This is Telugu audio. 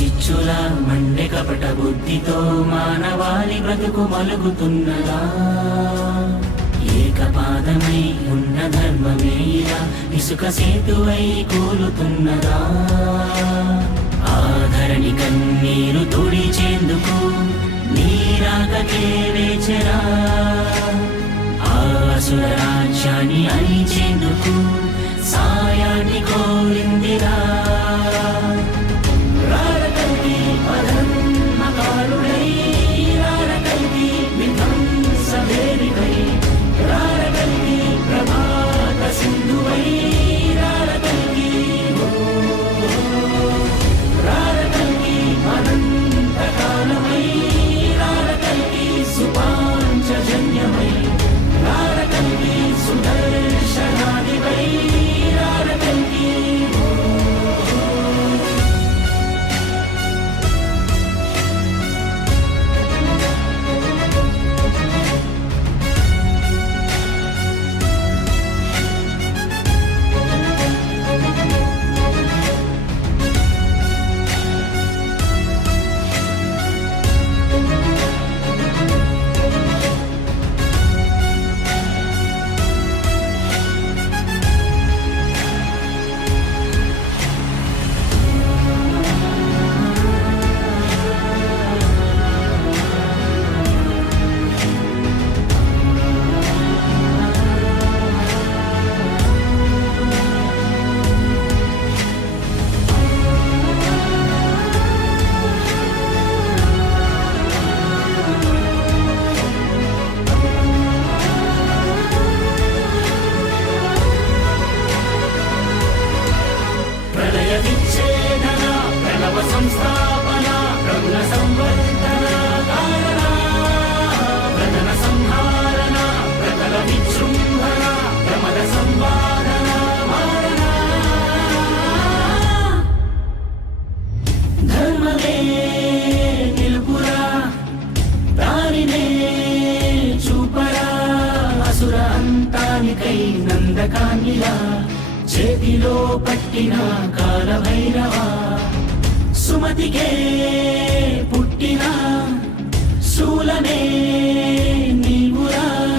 చిచ్చుల మండె కపట బుద్ధితో మానవాళి బ్రతుకు మలుగుతున్నదా? ఏకపాదమై ఉన్న ధర్మమే ఇసుక సేతువై కూలుతున్నదా? ఆధరణి కన్నీరు తుడిచేందుకు నీరాకకే వేచరా? ఆసుర రాజ్యాన్ని అణిచేందుకు సాయాన్ని కోరిందిరా? అంతానికై నందకాన్నిలా చేతిలో పట్టిన కాలభైరవా సుమతికే.